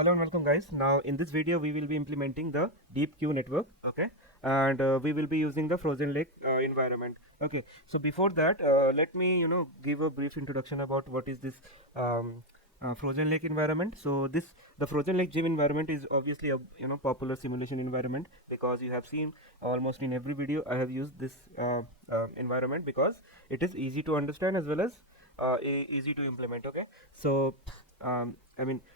Hello and welcome guys. Now in this video we will be implementing the DeepQ network, okay, and we will be using the frozen lake environment. Okay, so before that let me give a brief introduction about what is this frozen lake environment. So the frozen lake gym environment is obviously a popular simulation environment, because you have seen almost in every video I have used this environment because it is easy to understand as well as easy to implement. Okay, so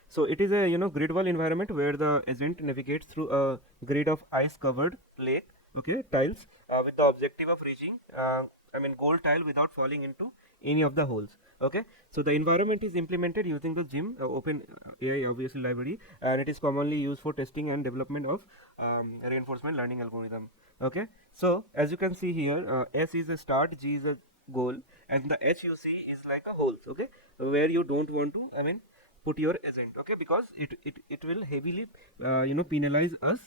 so it is a grid wall environment where the agent navigates through a grid of ice covered lake, okay, tiles, with the objective of reaching gold tile without falling into any of the holes. Okay, so the environment is implemented using the gym open AI obviously library, and it is commonly used for testing and development of reinforcement learning algorithm. Okay, so as you can see here, S is a start, G is a goal, and the H you see is like a holes, okay, where you don't want to put your agent, okay, because it will heavily penalize us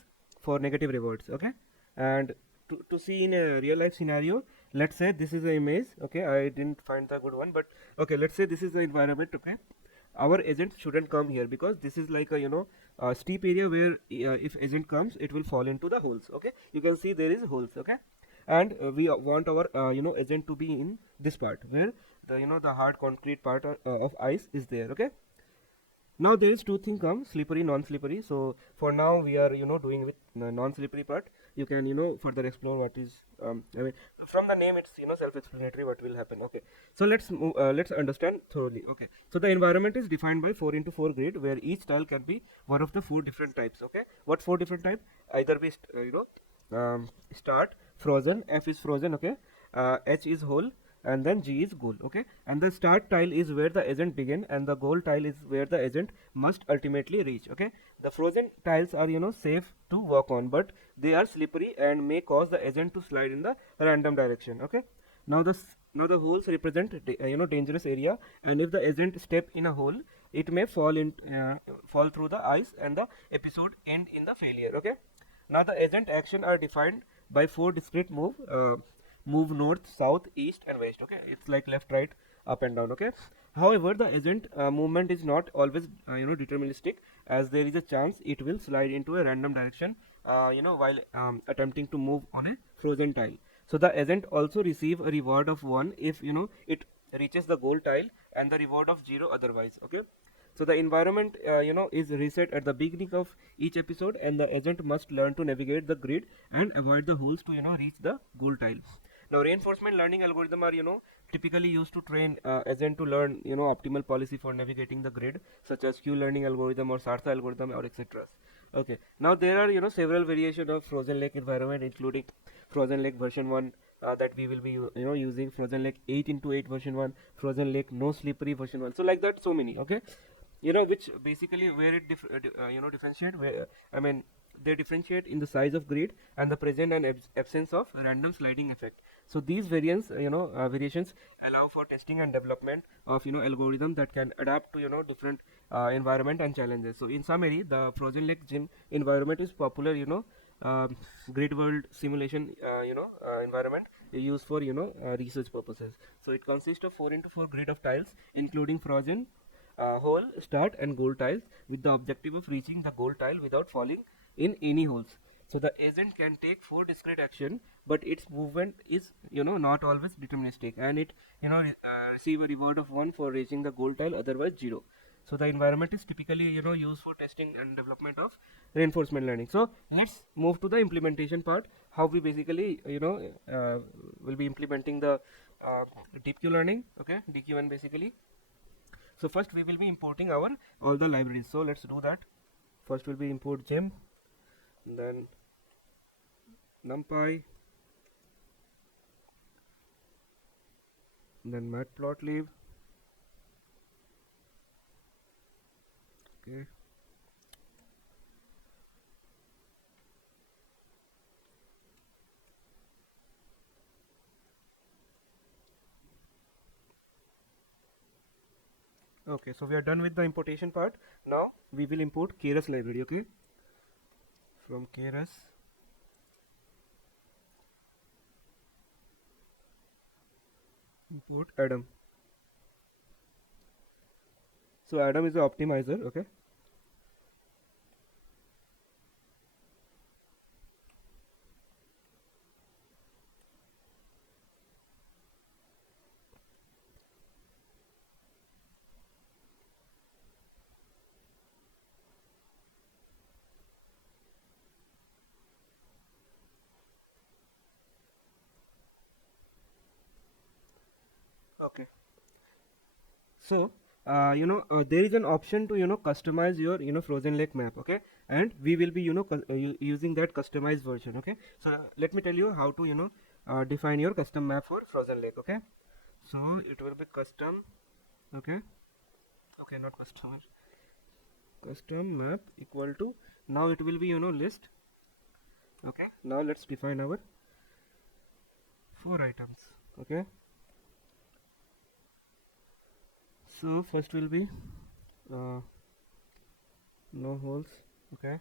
for negative rewards. Okay, and to see in a real life scenario, let's say this is the image. Okay, I didn't find the good one, but okay, let's say this is the environment. Okay, our agent shouldn't come here because this is like a a steep area where if agent comes it will fall into the holes. Okay, you can see there is holes. Okay, and we want our agent to be in this part where the the hard concrete part of ice is there. Okay, now there is two things come, slippery, non-slippery. So for now we are doing with non-slippery part. You can further explore what is from the name it's self-explanatory what will happen. Okay, so let's understand thoroughly. Okay, so the environment is defined by 4 into 4 grid where each tile can be one of the 4 different types. Okay, what 4 different type? Either be start, frozen, F is frozen, okay, H is whole, and then G is goal. Okay, and the start tile is where the agent begin, and the goal tile is where the agent must ultimately reach. Okay, the frozen tiles are safe to work on, but they are slippery and may cause the agent to slide in the random direction. Okay, now the holes represent dangerous area, and if the agent step in a hole, it may fall through the ice and the episode end in the failure. Okay, now the agent action are defined by 4 discrete move north, south, east, and west. Okay, it's like left, right, up, and down. Okay, however, the agent movement is not always deterministic, as there is a chance it will slide into a random direction while attempting to move on a frozen tile. So the agent also receive a reward of 1 if it reaches the goal tile, and the reward of 0 otherwise. Okay, so the environment is reset at the beginning of each episode, and the agent must learn to navigate the grid and avoid the holes to reach the goal tile. Now reinforcement learning algorithm are typically used to train agent to learn optimal policy for navigating the grid, such as Q learning algorithm or SARSA algorithm or etc. Okay, now there are several variation of frozen lake environment, including frozen lake version 1 that we will be using, frozen lake 8 into 8 version 1, frozen lake no slippery version 1, so like that, so many. Okay, which basically where it differentiate, where they differentiate in the size of grid and the present and absence of random sliding effect. So these variations allow for testing and development of algorithm that can adapt to different environment and challenges. So in summary, the frozen lake gym environment is popular grid world simulation environment used for research purposes. So it consists of 4 into 4 grid of tiles, including frozen, hole, start, and goal tiles, with the objective of reaching the goal tile without falling in any holes. So the agent can take 4 discrete action, but its movement is not always deterministic, and it receive a reward of 1 for reaching the goal tile, otherwise 0. So the environment is typically used for testing and development of reinforcement learning. So let's move to the implementation part, how we basically will be implementing the DQ learning. Okay, DQN basically. So first we will be importing our all the libraries. So let's do that. First will be import gem, then numpy, then matplotlib. Okay, okay, so we are done with the importation part. Now we will import keras library. Okay, from keras import Adam. So Adam is the optimizer. Okay, So there is an option to customize your frozen lake map. Okay, and we will be using that customized version. Okay, so let me tell you how to define your custom map for frozen lake. Okay, so it will be custom. Okay, okay, not customer, custom map equal to, now it will be list. Okay, now let's define our 4 items. Okay, so first will be uh, no holes. Okay,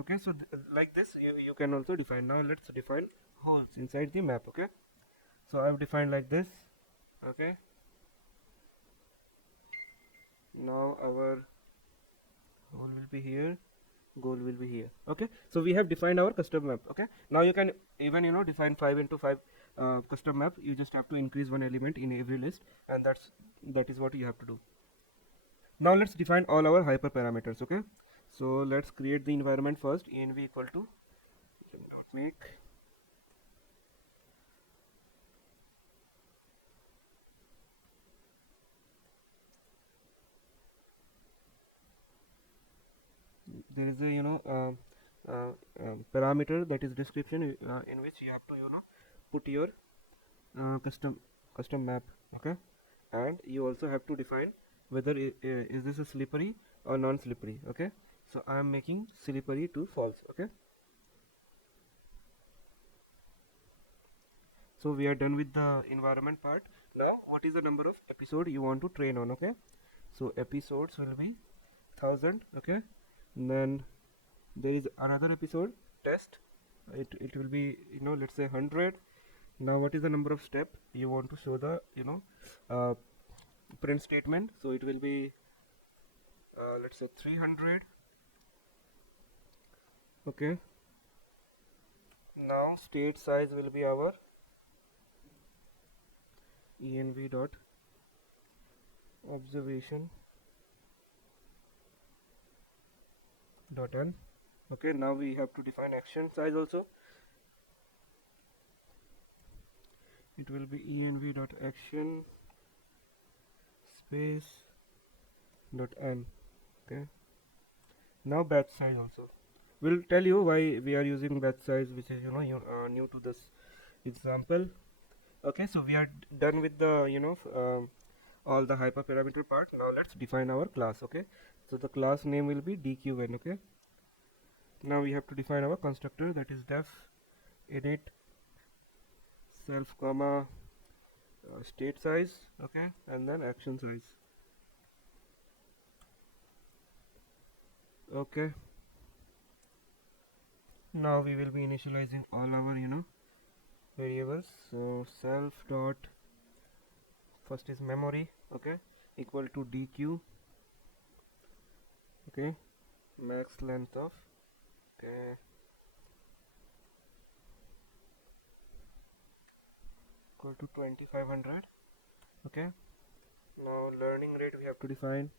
okay, so like this you can also define. Now let's define holes inside the map. Okay, so I've defined like this. Okay, now our hole will be here, goal will be here. Okay, so we have defined our custom map. Okay, now you can even define 5 into 5 custom map. You just have to increase one element in every list, and that is what you have to do. Now let's define all our hyperparameters. Okay, so let's create the environment first. Env equal to make there is a parameter, that is description, in which you have to put your custom map. Okay, and you also have to define whether is this a slippery or non-slippery. Okay, so I am making slippery to false. Okay, so we are done with the environment part. Now what is the number of episode you want to train on? Okay, so episodes will be 1000. Okay, and then there is another episode test. It will be let's say 100. Now what is the number of step you want to show the uh, print statement? So it will be let's say 300. Okay, now state size will be our env dot observation dot n. Okay, now we have to define action size also. It will be env dot action space dot n. Okay, now batch size also. We'll tell you why we are using batch size, which is you're new to this example. Okay, so we are done with the all the hyperparameter part. Now let's define our class. Okay, so the class name will be DQN. Okay, now we have to define our constructor, that is def init self comma state size. Okay, and then action size. Okay, now we will be initializing all our variables. So self dot first is memory. Okay, equal to dq. Okay, max length of, okay, equal to 2500. Okay, now learning rate we have to define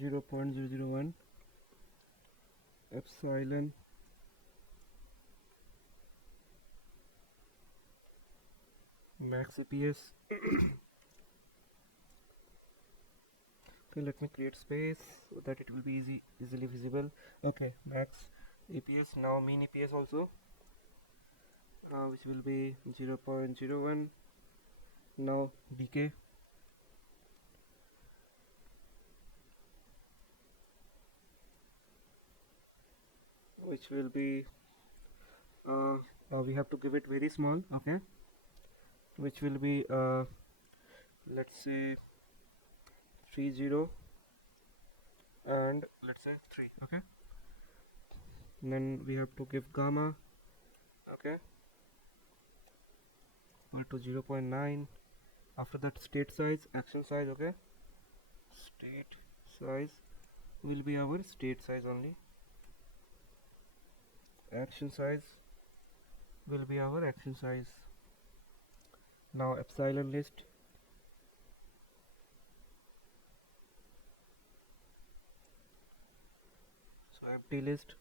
0.001 epsilon max EPS. Okay, let me create space so that it will be easily visible. Okay, max EPS. Now mean EPS also, which will be 0.01. Now decay, which will be we have to give it very small. Okay, which will be let's say 30 and let's say 3. Okay, and then we have to give gamma. Okay, equal to 0.9. After that state size, action size. Okay, state size will be our state size only, action size will be our action size. Now epsilon list, so empty list.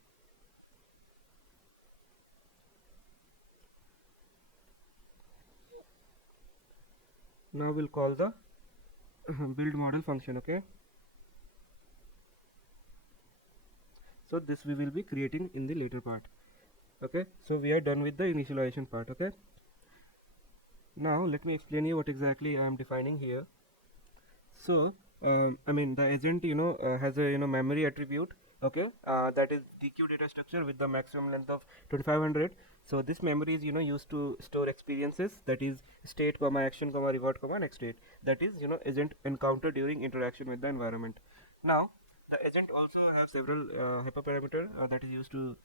Now we'll call the build model function. Okay, so this we will be creating in the later part. Okay, so we are done with the initialization part. Okay, now let me explain you what exactly I am defining here. So I mean the agent has a memory attribute. Okay, that is DQ data structure with the maximum length of 2500. So this memory is used to store experiences, that is state comma action comma reward comma next state, that is agent encountered during interaction with the environment. Now the agent also have several hyperparameter that is used to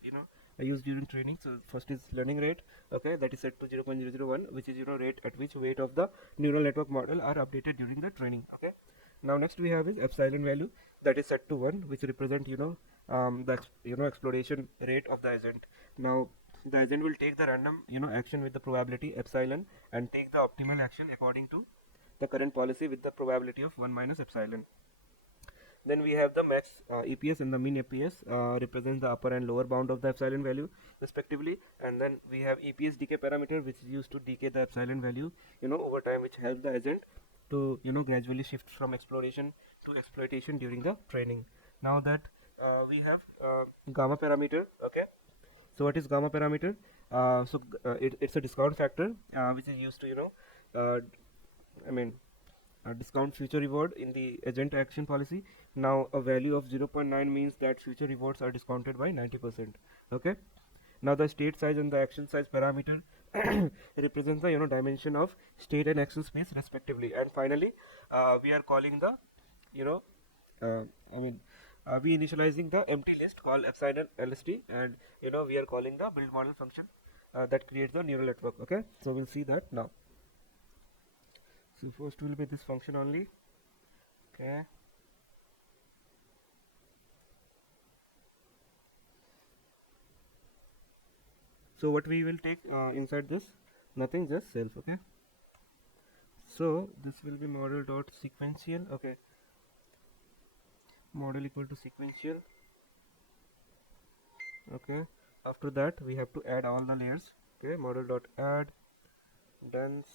used during training. So first is learning rate. Okay, that is set to 0.001, which is rate at which weight of the neural network model are updated during the training. Okay, now next we have is epsilon value, that is set to 1, which represent the exploration rate of the agent. Now the agent will take the random action with the probability epsilon and take the optimal action according to the current policy with the probability of 1 minus epsilon. Then we have the max EPS and the mean EPS represents the upper and lower bound of the epsilon value respectively. And then we have EPS decay parameter, which is used to decay the epsilon value over time, which helps the agent to gradually shift from exploration to exploitation during the training. Now that we have gamma parameter. Okay, so what is gamma parameter? It's a discount factor which is used to uh, I mean discount future reward in the agent action policy. Now a value of 0.9 means that future rewards are discounted by 90%. Okay, now the state size and the action size parameter represents the dimension of state and action space respectively. And finally we are calling the you know uh, I mean we initializing the empty list called epsilon LST, and we are calling the build model function that creates the neural network. Okay, so we'll see that now. So first will be this function only. Okay, so what we will take inside this, nothing, just self. Okay, so this will be model dot sequential. Okay, model equal to sequential. Okay, after that we have to add all the layers. Okay, model dot add dense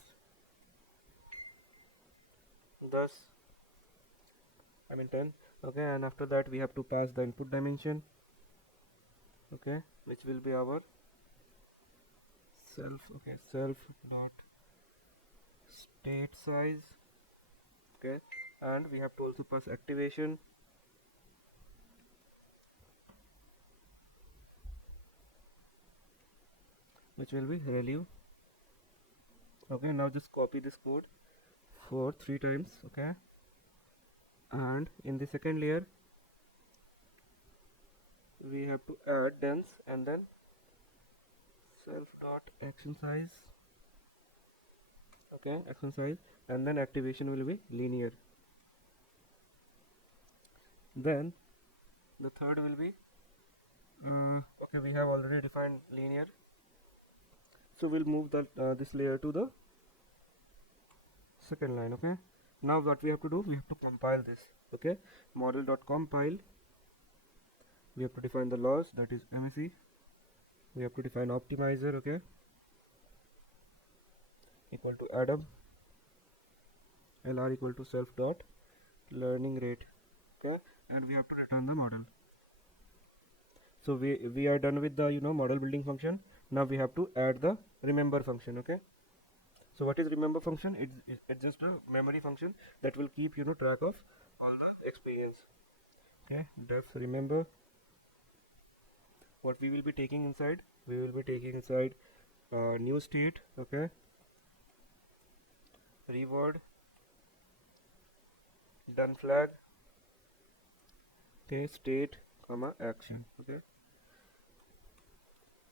thus 10. Okay, and after that we have to pass the input dimension. Okay, which will be our self. Okay, self dot state size. Okay, and we have to also pass activation. Which will be ReLU. Okay, now just copy this code for 3 times. Okay, and in the second layer we have to add dense and then self dot action size. Okay, action size, and then activation will be linear. Then the third will be okay, we have already defined linear, so we'll move that this layer to the second line. Okay, now what we have to do, we have to compile this. Okay, model dot compile, we have to define the loss, that is MSE. We have to define optimizer. Okay, equal to Adam, LR equal to self dot learning rate. Okay, and we have to return the model. So we are done with the model building function. Now we have to add the remember function. Okay, so what is remember function? It's just a memory function that will keep track of all the experience. Okay, def remember. What we will be taking inside, we will be taking inside new state. Okay, reward, done flag. Okay, state comma action. Okay,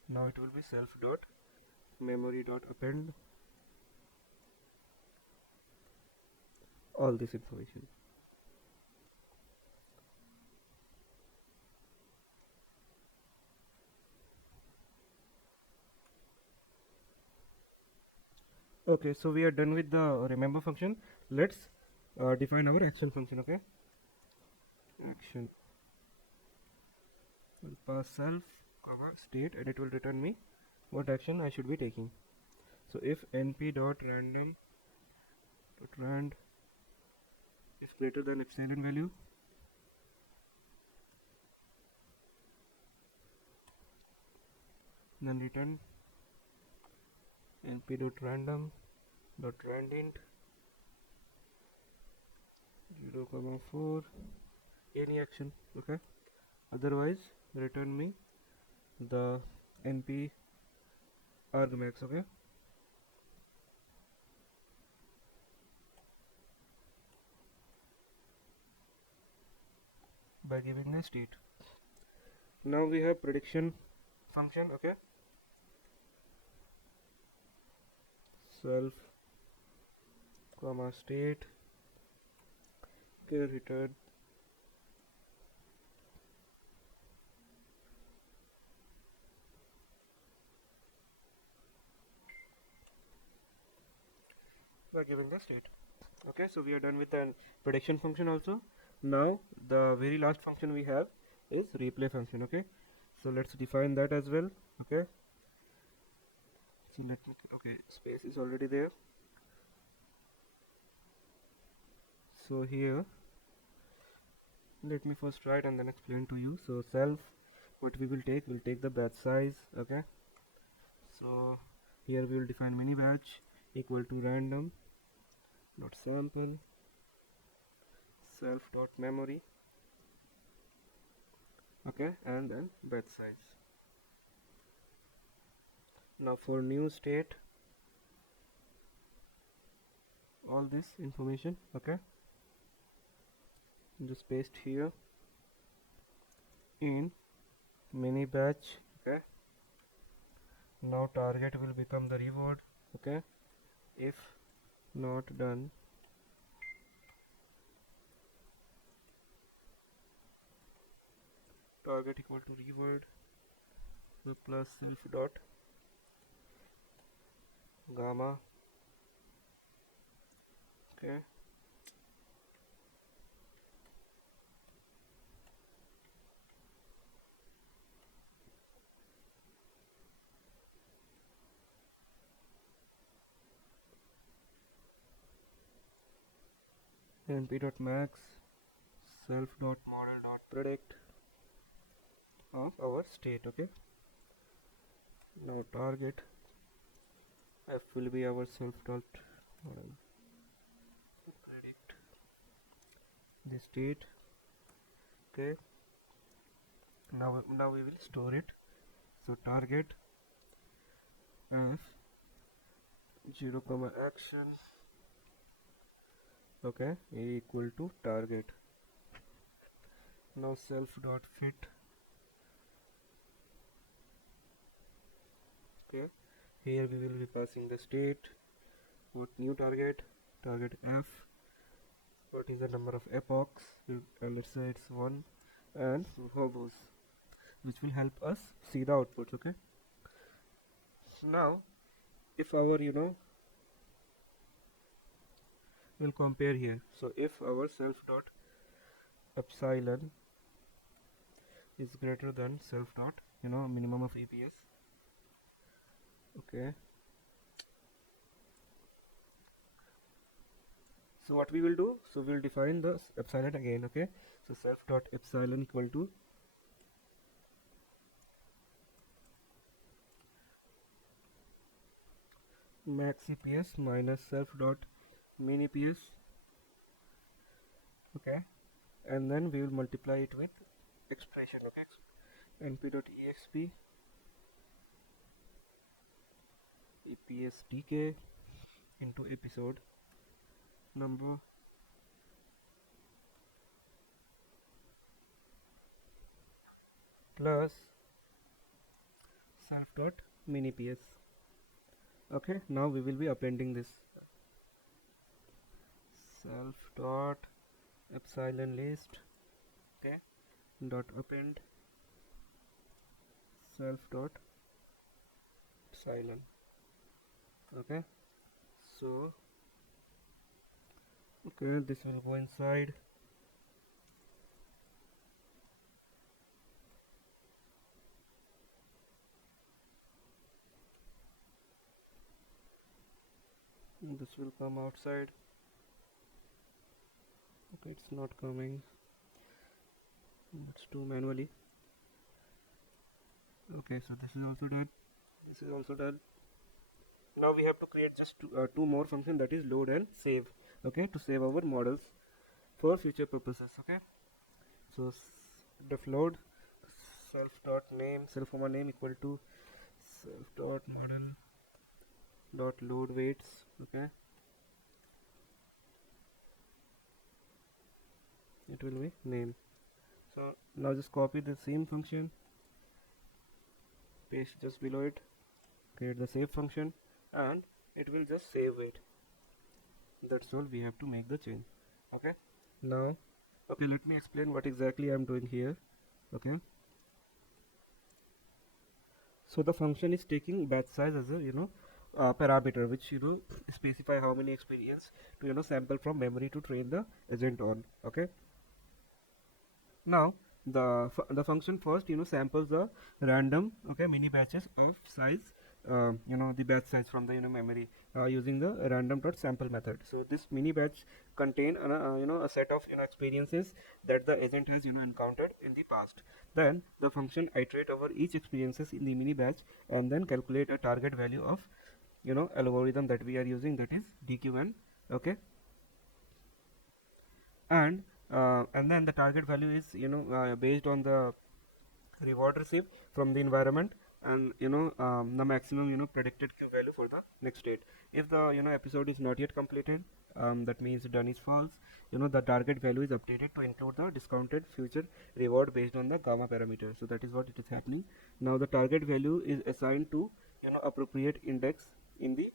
now it will be self dot memory dot append all this information. Okay, so we are done with the remember function. Let's define our action function. Okay, action will pass self comma state, and it will return me what action I should be taking. So if np dot random dot rand is greater than epsilon value, then return np dot random dot randint 0,4 any action. Okay, otherwise return me the np argmax. Okay, by giving a state. Now we have prediction function. Okay, self comma state, okay, return by giving the state. Okay, so we are done with the prediction function also. Now the very last function we have is replay function. Okay, so let's define that as well. Okay, so let me, okay, space is already there. So here let me first write and then explain to you. So self, what we will take, we'll take the batch size. Okay, so here we will define mini batch equal to random dot sample self dot memory. Okay, and then batch size. Now for new state, all this information, okay, just paste here in mini batch. Okay, now target will become the reward. Okay, if not done, target equal to reward plus self dot gamma. Okay, np dot max self dot model dot predict of our state. Okay, now target f will be our self dot model predict the state. Okay, now we will store it. So target f 0 comma action, okay, equal to target. Now self dot fit, okay, here we will be passing the state, what new target, target f, what is the number of epochs, let's say it's 1, and hobos, which will help us see the outputs. Okay, now if our, we'll compare here. So if our self dot epsilon is greater than self dot, minimum of EPS. Okay, so what we will do, so we'll define the epsilon again. Okay, so self dot epsilon equal to max EPS minus self dot min EPS. Okay, and then we will multiply it with expression. Okay, np dot exp EPS dk into episode number plus self dot min EPS. Okay, now we will be appending this self dot epsilon list, okay, dot append self dot epsilon. Okay, so okay, this will go inside. This will come outside. Okay, it's not coming. Let's do manually. Okay, so this is also done. This is also done. Now we have to create just two more functions, that is load and save. Okay, to save our models for future purposes. Okay, so def load self dot name, self comma name equal to self dot model dot load weights. Okay, it will be name. So now just copy the same function, paste just below it, create the save function, and it will just save weight. That's all we have to make the change. Okay, now okay, let me explain what exactly I'm doing here. Okay, so the function is taking batch size as a parameter, which specify how many experience to sample from memory to train the agent on. Okay, now the function first samples the random mini batches of size, the batch size from the memory, using the random dot sample method. So this mini batch contain a set of experiences that the agent has encountered in the past. Then the function iterate over each experiences in the mini batch and then calculate a target value of algorithm that we are using, that is DQN. Okay, and then the target value is based on the reward received from the environment, and the maximum predicted q value for the next state. If the episode is not yet completed, that means done is false, the target value is updated to include the discounted future reward based on the gamma parameter. So that is what it is happening. Now the target value is assigned to appropriate index in the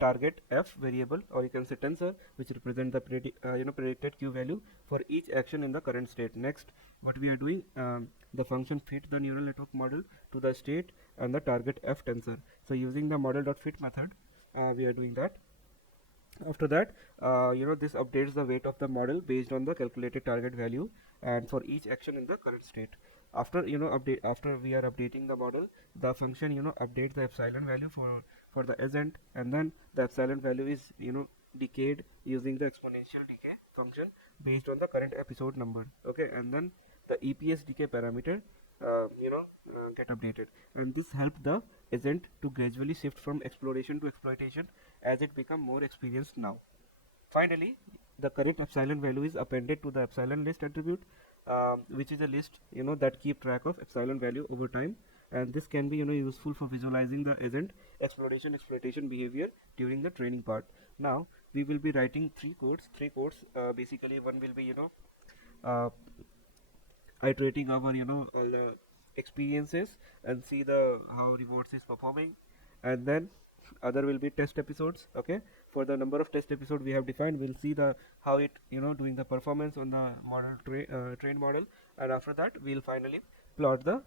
target f variable, or you can say tensor, which represent the predicted q value for each action in the current state. Next, what we are doing, the function fit the neural network model to the state and the target f tensor. So using the model.fit method, we are doing that. After that, this updates the weight of the model based on the calculated target value and for each action in the current state. After after we are updating the model, the function updates the epsilon value for the agent, and then the epsilon value is decayed using the exponential decay function based on the current episode number. Okay, and then the EPS decay parameter get updated, and this helped the agent to gradually shift from exploration to exploitation as it become more experienced now. Finally, the correct epsilon value is appended to the epsilon list attribute, which is a list that keep track of epsilon value over time, and this can be useful for visualizing the agent exploitation behavior during the training part. Now we will be writing three codes. Basically, one will be uh, iterating over all the experiences and see the how rewards is performing, and then other will be test episodes. Okay, for the number of test episode we have defined, we'll see the how it doing the performance on the trained model, and after that we'll finally plot the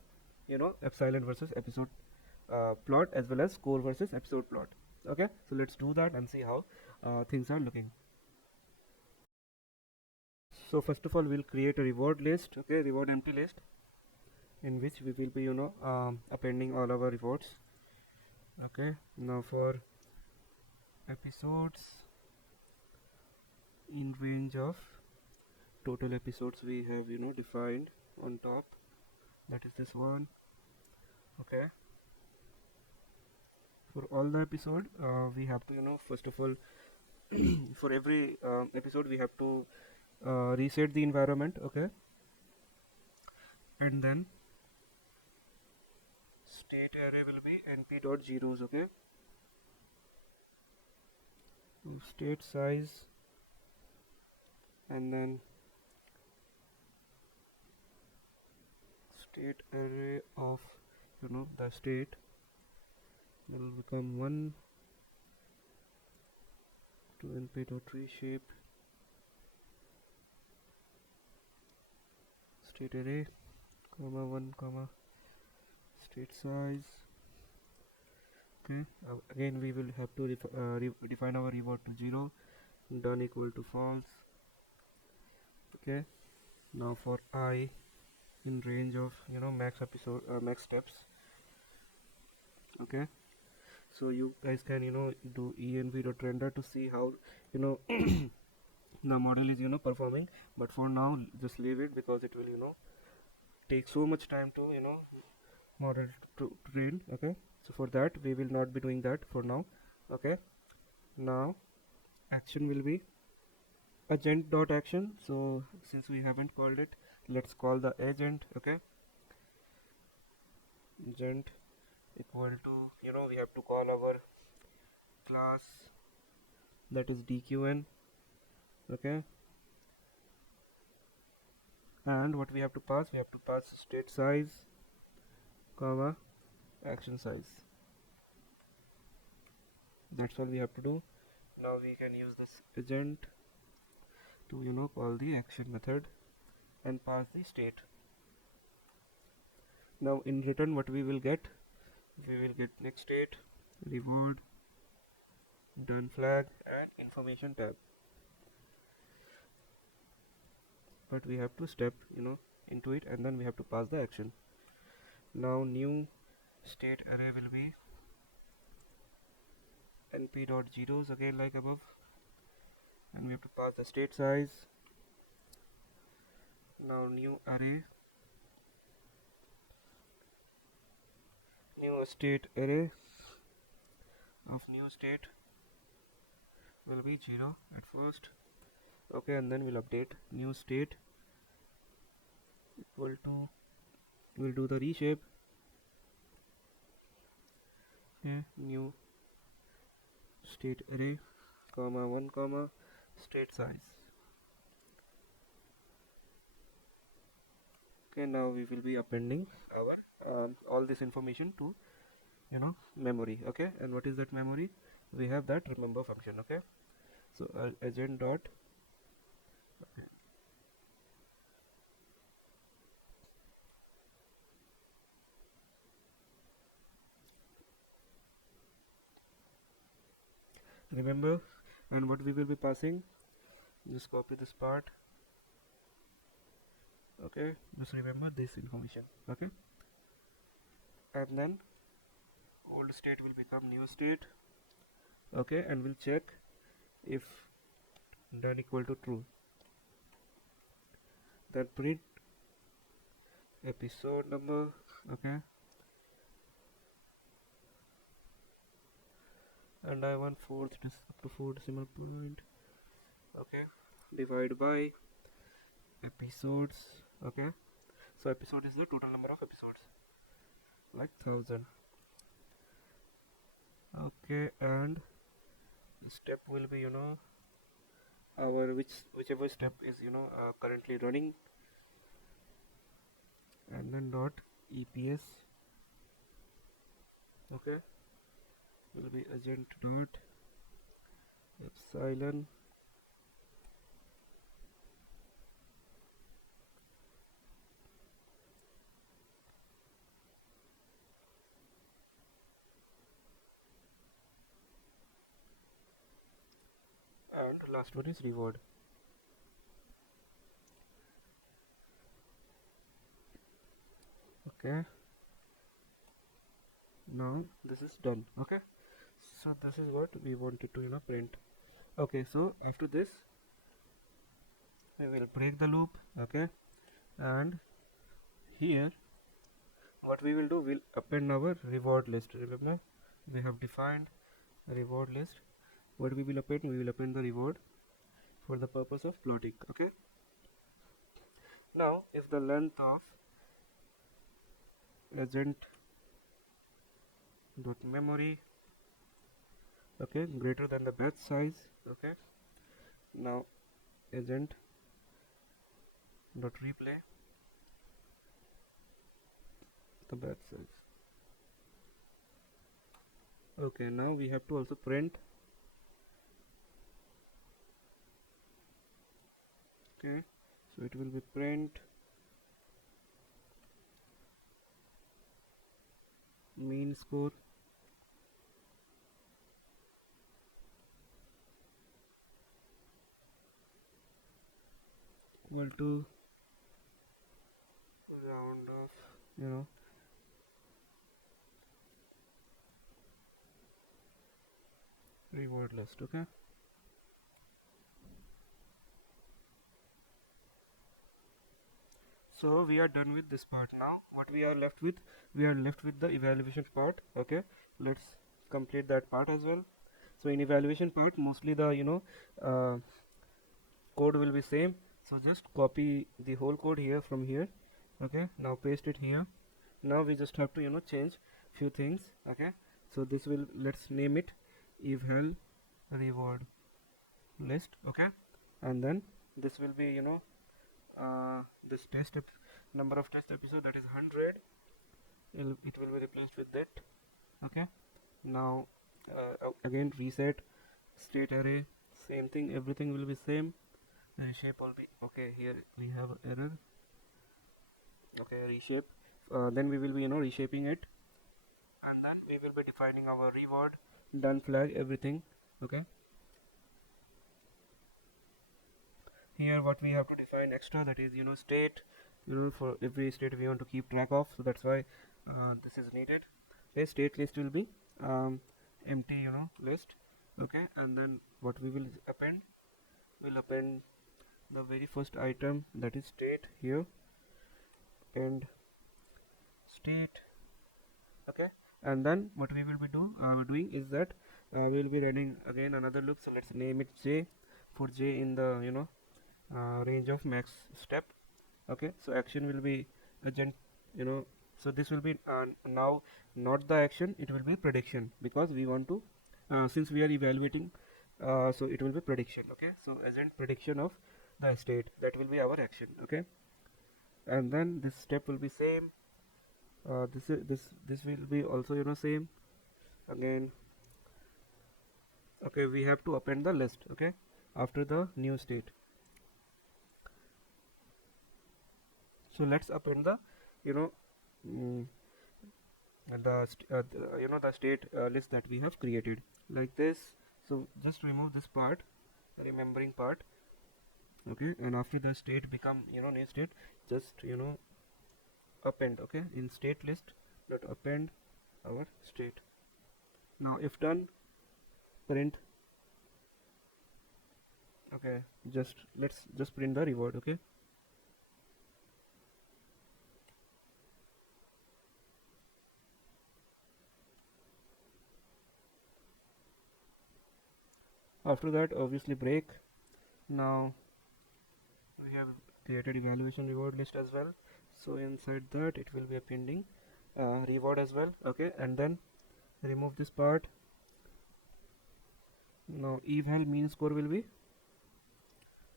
epsilon versus episode plot, as well as score versus episode plot. Okay, so let's do that and see how things are looking. So first of all, we'll create a reward list. Okay, reward empty list, in which we will be appending all our rewards. Okay, now for episodes in range of total episodes we have defined on top, that is this one. Okay, for all the episode we have to first of all for every episode we have to reset the environment. Okay, and then state array will be np dot zeros. Okay, state size, and then state array of the state will become 1 to np dot reshape state array, comma 1 comma state size. Okay, again we will have to define our reward to 0, done equal to false. Okay, now for I in range of max episode max steps. Okay, so you guys can do env.render to see how the model is performing. But for now, just leave it, because it will take so much time to model to train. Okay, so for that we will not be doing that for now. Okay, now action will be agent dot action. So since we haven't called it, let's call the agent. Okay, agent equal to, we have to call our class, that is DQN. Okay, and what we have to pass, state size comma action size. That's all we have to do. Now we can use this agent to call the action method and pass the state. Now in return, what we will get, next state, reward, done flag, and information tab. But we have to step into it, and then we have to pass the action. Now new state array will be np.zeros, again like above, and we have to pass the state size. Now new array, new state array of new state will be 0 at first. Okay, and then we'll update new state equal to, we'll do the reshape. Okay, new state array comma 1 comma state size. Okay, now we will be appending our all this information to memory. Okay, and what is that memory? We have that remember function. Okay, so agent dot remember, and what we will be passing, just copy this part. Okay, just remember this information. Okay, and then old state will become new state. Okay, and we'll check if done equal to true, then print episode number. Okay, and I want up to 4 decimal point. Okay, divide by episodes. Okay, so episode is the total number of episodes, like 1000. Okay, and step will be our whichever step is currently running, and then dot EPS. Okay, will be agent dot epsilon and last one is reward. Okay, now this is done. Okay, so this is what we wanted to print. Okay, so after this we will break the loop. Okay, and here what we will do, we'll append our reward list. Remember, we have defined reward list. What we will append, the reward for the purpose of plotting. Okay, now if the length of agent dot memory, okay, greater than the batch size. Okay, now agent dot replay the batch size. Okay, now we have to also print. Okay, so it will be print mean score equal to round of reward list. Okay, So we are done with this part. Now what we are left with, we are left with the evaluation part. Okay, let's complete that part as well. So in evaluation part, mostly the uh, code will be same. So just copy the whole code here from here. Okay, now paste it here. Now we just have to change few things. Okay, so this will, let's name it eval reward list. Okay, and then this will be this number of test episode, that is 100. It will be replaced with that. Okay, now again reset state array, same thing, everything will be same. Reshape will be okay. Here we have error. Okay, reshape. Then we will be reshaping it, and then we will be defining our reward, done flag, everything. Okay, here what we have to define extra, that is state, for every state we want to keep track of, so that's why this is needed. Okay, state list will be empty list. Okay, and then what we will append, we'll append the very first item, that is state here, and state. Okay, and then what we will be doing is that we will be running again another loop. So let's name it j, for j in the range of max step. Okay, so action will be agent, so this will be now not the action, it will be prediction, because we want to since we are evaluating, so it will be prediction. Okay, so agent prediction of the state, that will be our action. Okay, and then this step will be same. This will be also same again. Okay, we have to append the list. Okay, after the new state. So let's append the mm, the state list that we have created like this. So just remove this part, remembering part. Okay, and after the state become new state, just append. Okay, in state list, let append our state. Now if done, print. Okay, let's just print the reward. Okay, after that obviously break. Now we have created evaluation reward list as well, so inside that it will be appending reward as well. Okay, and then remove this part. Now eval mean score will be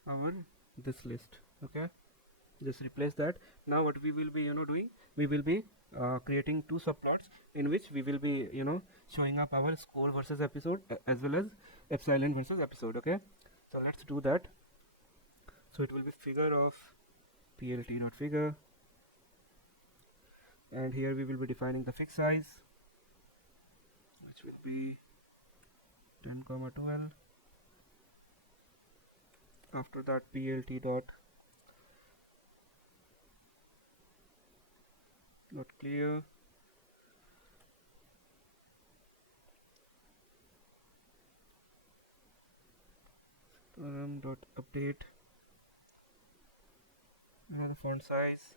our this list. Okay, just replace that. Now what we will be doing, we will be creating two subplots in which we will be showing up our score versus episode, as well as epsilon versus episode. Okay, so let's do that. So it will be figure of plt dot figure, and here we will be defining the fixed size, which will be 10,12. After that plt dot clear, dot update, the font size,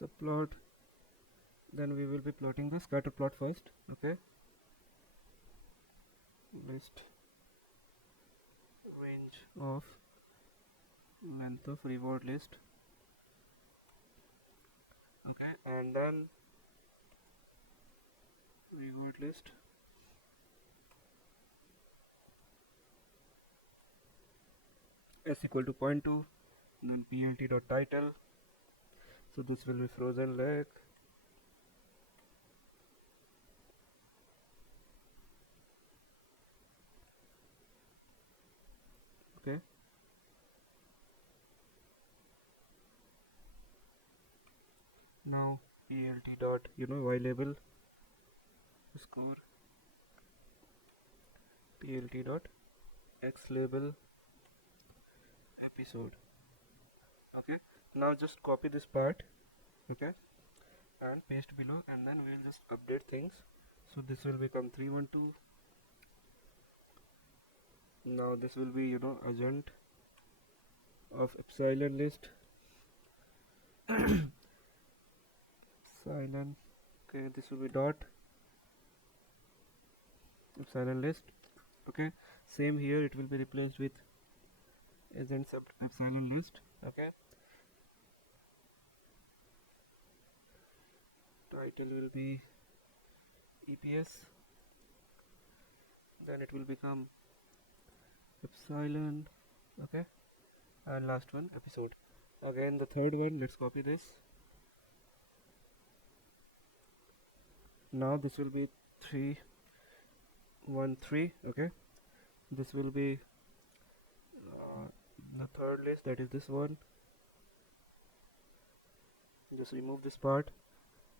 subplot. Then we will be plotting the scatter plot first. Okay, list range of length of reward list. Okay, and then reward list s equal to 0.2, then plt dot title. So this will be frozen lake. Okay, now plt dot y label score, plt dot x label episode. Okay, now just copy this part. Okay, and paste below, and then we'll just update things. So this will become 312. Now this will be agent of epsilon list. Epsilon. Okay, this will be dot epsilon list. Okay, same here, it will be replaced with agent sub epsilon list. Okay, title will be EPS, then it will become epsilon. Okay, and last one episode. Again the third one, let's copy this. Now this will be 313. Okay, this will be the third list, that is this one. Just remove this part.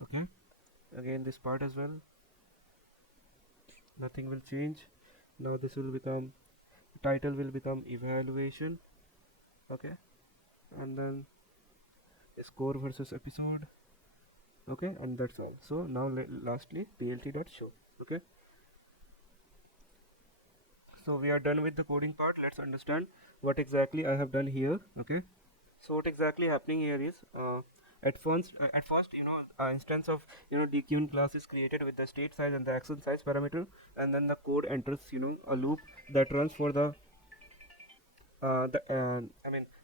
Okay, again this part as well, nothing will change. Now this will become, title will become evaluation. Okay, and then score versus episode. Okay, and that's all. So now lastly plt.show. Okay, so we are done with the coding part. Let's understand what exactly I have done here. Okay, so what exactly happening here is at first instance of DQN class is created with the state size and the action size parameter, and then the code enters a loop that runs for the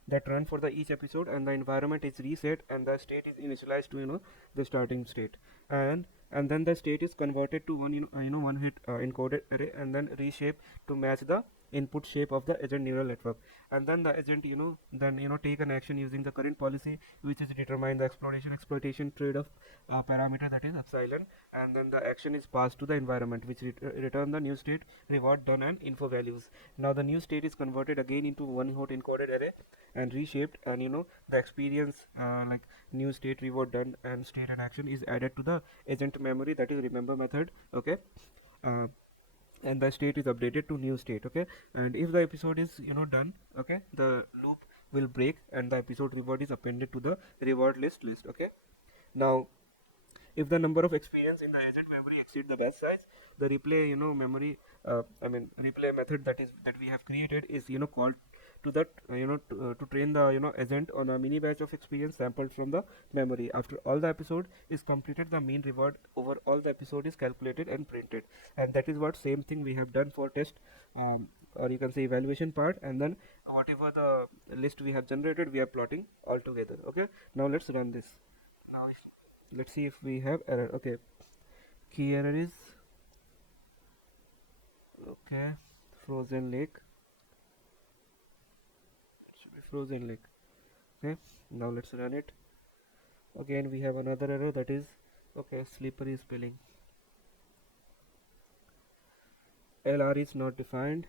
that run for the each episode, and the environment is reset and the state is initialized to the starting state, and then the state is converted to one hit encoded array, and then reshape to match the input shape of the agent neural network. And then the agent take an action using the current policy, which is determine the exploitation trade-off parameter, that is epsilon, and then the action is passed to the environment, which return the new state, reward, done, and info values. Now the new state is converted again into one hot encoded array and reshaped, and the experience like new state, reward, done, and state and action is added to the agent memory, that is remember method. Okay, and the state is updated to new state. Okay, and if the episode is done, okay, the loop will break and the episode reward is appended to the reward list. Okay, now if the number of experience in the agent memory exceed the batch size, the replay memory replay method that we have created is called to that to train the agent on a mini batch of experience sampled from the memory. After all the episode is completed, the mean reward over all the episode is calculated and printed, and that is what same thing we have done for test or you can say evaluation part, and then whatever the list we have generated, we are plotting all together. Okay, now let's run this. Now let's see if we have error. Okay, key error is okay, frozen lake, should be frozen lake. Okay, now let's run it. Again we have another error, that is okay, slippery spelling. LR is not defined.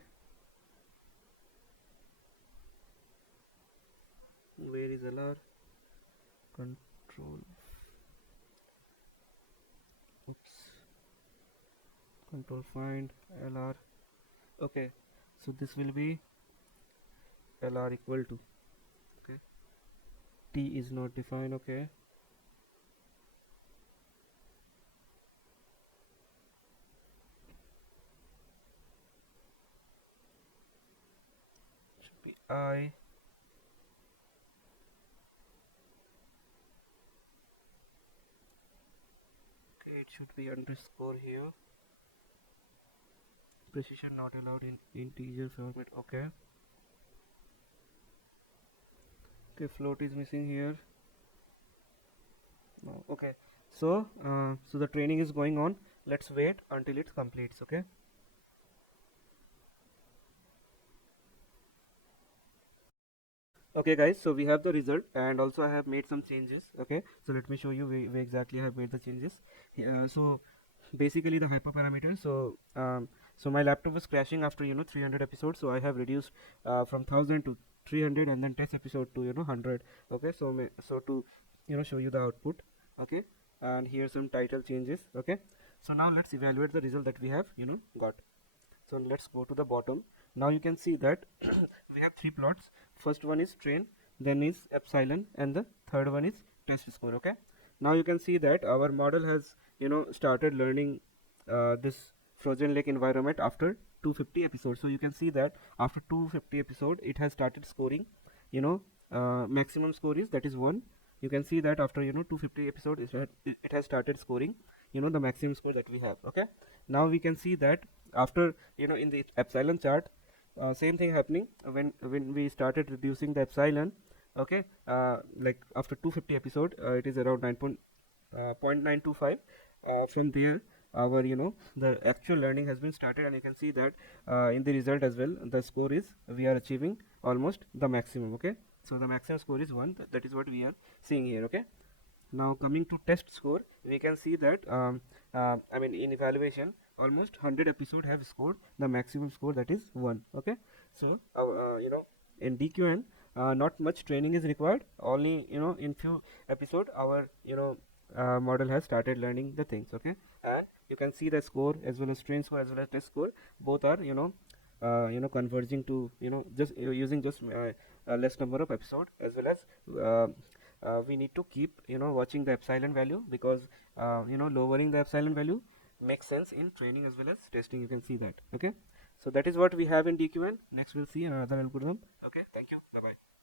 Where is LR? Control, oops, control find LR. Okay, so this will be LR equal to, okay, T is not defined. Okay, should be I. Okay, it should be underscore here. Precision not allowed in integer format. Okay, okay, float is missing here. No. Okay, so so the training is going on. Let's wait until it completes. Okay, okay guys, so we have the result, and also I have made some changes. Okay, so let me show you where exactly I have made the changes. So basically the hyperparameter, so my laptop was crashing after 300 episodes, so I have reduced from 1000 to 300, and then test episode to 100. Okay, so to show you the output. Okay, and here some title changes. Okay, so now let's evaluate the result that we have got. So let's go to the bottom. Now you can see that we have three plots. First one is train, then is epsilon, and the third one is test score. Okay, now you can see that our model has started learning this frozen lake environment after 250 episodes. So you can see that after 250 episode it has started scoring, maximum score is, that is 1. You can see that after 250 episode it has started scoring the maximum score that we have. Okay, now we can see that after in the epsilon chart, same thing happening when we started reducing the epsilon. Okay, like after 250 episode it is around 0.925. From there our the actual learning has been started, and you can see that in the result as well the score is, we are achieving almost the maximum. Okay, so the maximum score is 1. That is what we are seeing here. Okay, now coming to test score, we can see that I mean in evaluation almost 100 episode have scored the maximum score, that is 1. Okay, so in DQN not much training is required, only in few episode our model has started learning the things. Okay, and you can see the score as well as train score as well as test score, both are converging to just using just a less number of episode, as well as we need to keep watching the epsilon value, because lowering the epsilon value makes sense in training as well as testing. You can see that. Okay, so that is what we have in DQN. Next we'll see another algorithm. Okay, thank you, bye bye.